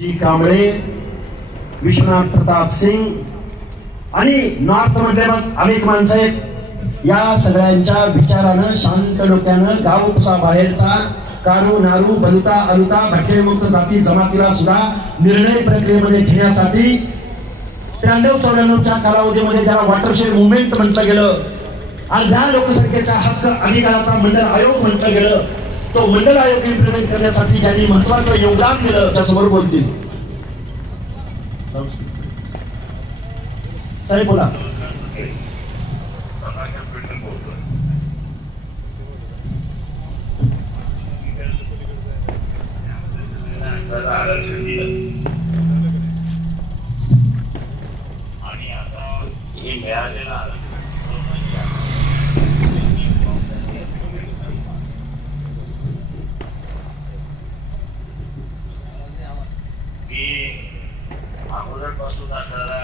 जी कांबळे, विश्वनाथ प्रताप सिंग आणि नॉर्थ मध्ये मग अनेक माणसं आहेत। या सगळ्यांच्या विचारानं शांत डोक्यानं गावचा बाहेरचा कारू नारू बलुता अलुता भटकेमुक्त जाती जमातीला सुद्धा निर्णय प्रक्रियेमध्ये घेण्यासाठी 93-94च्या कालावधीमध्ये ज्याला वॉटरशेड मुवमेंट म्हटलं गेलं, अर्ध्या लोकसंख्येच्या हक्क अधिकाराचा मंडल आयोग म्हटलं गेलं, तो मंडल आयोग इम्प्लिमेंट करण्यासाठी ज्यांनी महत्वाचं योगदान दिलं त्यासमोर बोलतील। साहेब बोला। आणि आता हे मिळालेलं अगोदर पासून असणारा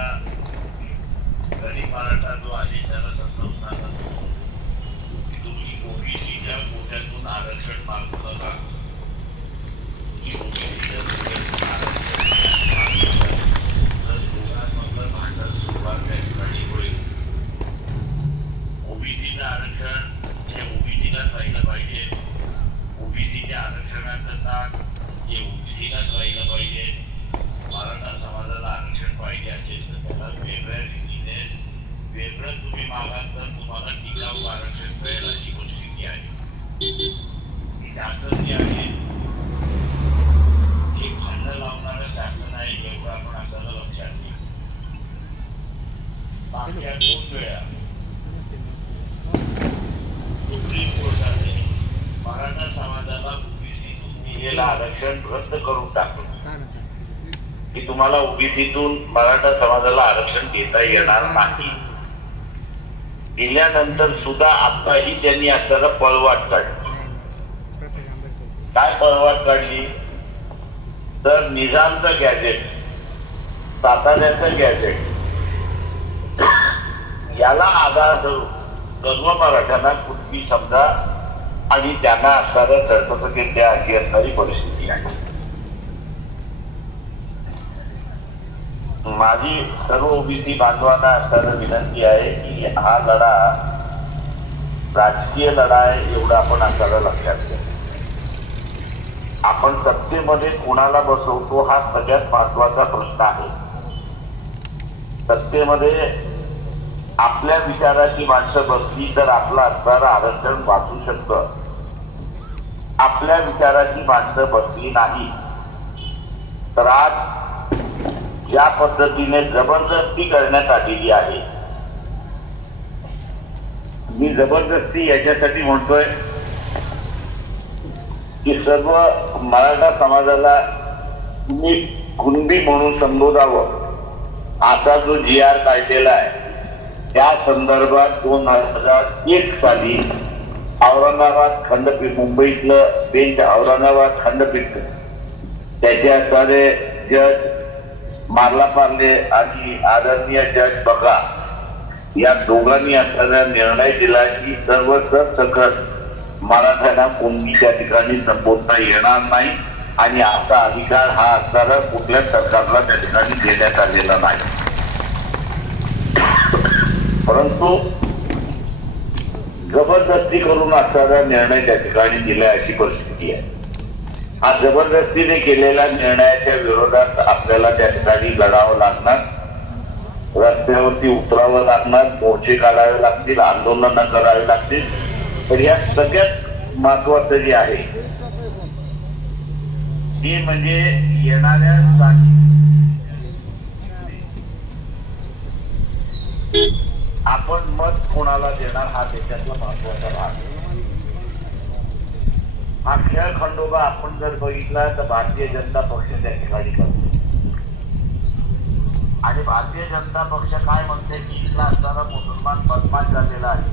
गरीब मराठा जो आहे त्याला समजावून सांगत होतो की तुम्ही ओबीसीच्या कोट्यातून आरक्षण मागू नका। दोघांमधलं भांडण सुरुवात त्या ठिकाणी होईल। ओबीसीचं आरक्षण हे ओबीसीलाच राहिलं पाहिजे, ओबीसीच्या आरक्षणाचं ताण हे ओबीसीलाच राहिलं पाहिजे। मराठा समाजाला आरक्षण पाहिजे असेल तर त्याला वेगळ्या रीतीने वेगळं तुम्ही मागाल तर तुम्हाला टिकाऊ आरक्षण मिळेल अशी परिस्थिती आहे। शासन जे आहे हे भांडण लावणारं शासन आहे एवढं आपण आपल्याला लक्षात घ्या। मागच्या 2 वेळा सुप्रीम कोर्टाने मराठा समाजाला ओबीसीतून दिलेलं आरक्षण रद्द करून टाकलं की तुम्हाला ओबीसीतून मराठा समाजाला आरक्षण देता येणार नाही। दिल्यानंतर सुद्धा आताही त्यांनी आपल्याला पळवाट काढली। काय पळवाट काढली तर निजामचं गॅजेट, साताऱ्याचं गॅजेट याला आधार धरून सर्व मराठ्यांना कुठली समजा आणि त्यांना असणारं सर्टिफिकेट द्या अशी असणारी परिस्थिती आहे। माझी सर्व ओबीसी बांधवांना असणारी विनंती आहे की हा लढा राजकीय लढा आहे एवढं आपण आपल्याला लक्षात घ्या। आपण सत्तेमध्ये कोणाला बसवतो हा सगळ्यात महत्वाचा प्रश्न आहे। सत्तेमध्ये आपल्या विचाराची माणसं बसली तर आपलं असणारं आरक्षण वाचू शकतं। आपल्या विचाराची माणसं बसली नाही तर आज ज्या पद्धतीने जबरदस्ती करण्यात आलेली आहे, मी जबरदस्ती याच्यासाठी म्हणतोय की सर्व मराठा समाजाला तुम्ही कुणबी म्हणून संबोधावं असा जो GR काढलेला आहे त्या संदर्भात 2001 साली औरंगाबाद खंडपीठ, मुंबईतलं बेंच औरंगाबाद खंडपीठ त्याचे असणारे जज मारला पार्ले आणि आदरणीय जज बघा या दोघांनी असणारा निर्णय दिला की सर्व सरसकट मराठ्यांना कोणत्या ठिकाणी संबोधता येणार नाही आणि असा अधिकार हा असणारा कुठल्या सरकारला त्या ठिकाणी देण्यात आलेला नाही। परंतु जबरदस्ती करून असणारा निर्णय त्या ठिकाणी दिला अशी परिस्थिती आहे। हा जबरदस्तीने केलेल्या निर्णयाच्या विरोधात आपल्याला त्या ठिकाणी लढावं लागणार, रस्त्यावरती उतरावं लागणार, मोर्चे काढावे लागतील, आंदोलनं करावी लागतील। तर या सगळ्यात महत्वाचं जे आहे ते म्हणजे येणाऱ्या आपण मत कोणाला देणार हा त्याच्यातला महत्वाचा भाग आहे। हा खेळ खंडोबा आपण जर बघितला तर भारतीय जनता पक्ष त्या ठिकाणी करतो आणि भारतीय जनता पक्ष काय म्हणते की इथला असणारा मुसलमान बदमाश झालेला आहे,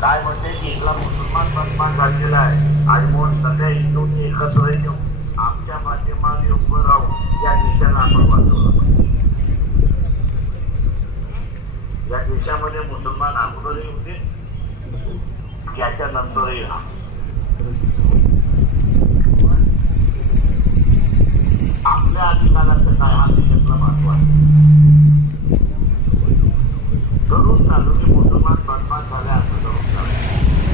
काय म्हणते की इथला मुसलमान बदमाश झालेला आहे आणि म्हणून सगळ्या हिंदूंनी एकत्र येऊन आमच्या माध्यमाने उभं राहून या देशाला आपण वाचवलं पाहिजे। या देशामध्ये मुसलमान अगोदरही होते, याच्यानंतरही राहतो।